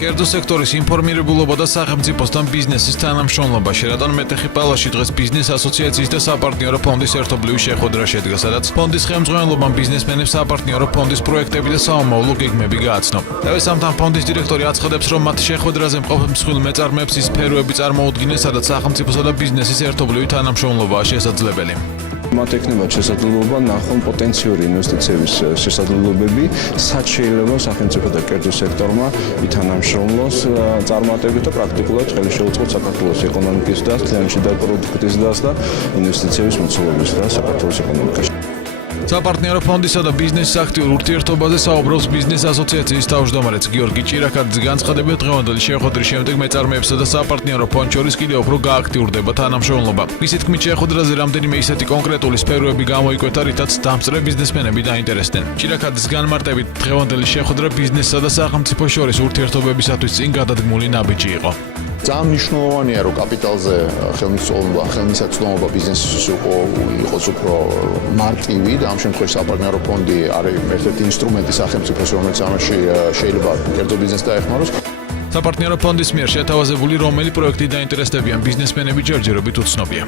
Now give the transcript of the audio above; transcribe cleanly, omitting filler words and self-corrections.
კერძო სექტორის ინფორმირებულობა და სახელმწიფოსთან ბიზნესის თანამშრომლობაში, რადგან მეტეხი პალაში დღეს ბიზნეს ასოციაციის და საპარტნიორო ფონდის ერთობლივი შეხვედრა შედგა, სადაც ფონდის ხელმძღვანელობამ ბიზნესმენებს საპარტნიორო ფონდის პროექტები და საომავლო გეგმები გააცნო. დავესამთან ფონდის დირექტორი აცხადებს, რომ მათ შეხვედრაზე მყოფ მსხვილ მეწარმეებს ის სფეროები წარმოუდგინეს, სადაც სახელმწიფოსა და ბიზნესის ერთობლივი თანამშრომლობაა შესაძლებელი. მათ ექნება შესაძლებლობა ნახონ პოტენციური ინვესტიციების შესაძლებლობები, სად შეიძლება სახელმწიფო და კერძო სექტორმა ითანამშრომლოს წარმატებით და პრაქტიკულად ხელი შეუწყოს საქართველოს ეკონომიკის და თლიანში და პროდუქტის და ინვესტიციების მოცულობის და საქართველოს ეკონომიკაში. საპარტნიორო ფონდისა და ბიზნესის აქტიურ ურთიერთობაზე საუბრობს ბიზნეს ასოციაციის თავმჯდომარეც გიორგი ჭირაქაძის განცხადებით, დღევანდელი შეხვედრის შემდეგ მეწარმეებსა და საპარტნიორო ფონდ შორის კიდევ უფრო გააქტიურდება თანამშრომლობა. მისი თქმით, შეხვედრაზე რამდენიმე ისეთი კონკრეტული სფეროები გამოიკვეთა, რითაც დამწრე ბიზნესმენები დაინტერესდნენ. ჭირაქაძის განმარტებით, დღევანდელი შეხვედრა ბიზნესსა და სახელმწიფოს შორის ურთიერთობებისათვის წინ გადადგმული ნაბიჯი იყო. ძალიან მნიშვნელოვანია, რომ კაპიტალზე ხელმისაწვდომობა ბიზნესის იყოს უფრო მარტივი და ამ შემთხვევაში საპარტნიორო ფონდი არის ერთ-ერთი ინსტრუმენტი სახელმწიფოს, რომელიც ამაში შეიძლება კერძო ბიზნესს დაეხმაროს. საპარტნიორო ფონდის მიერ შეთავაზებული რომელი პროექტი დაინტერესდებიან ბიზნესმენები ჯერჯერობით უცნობია.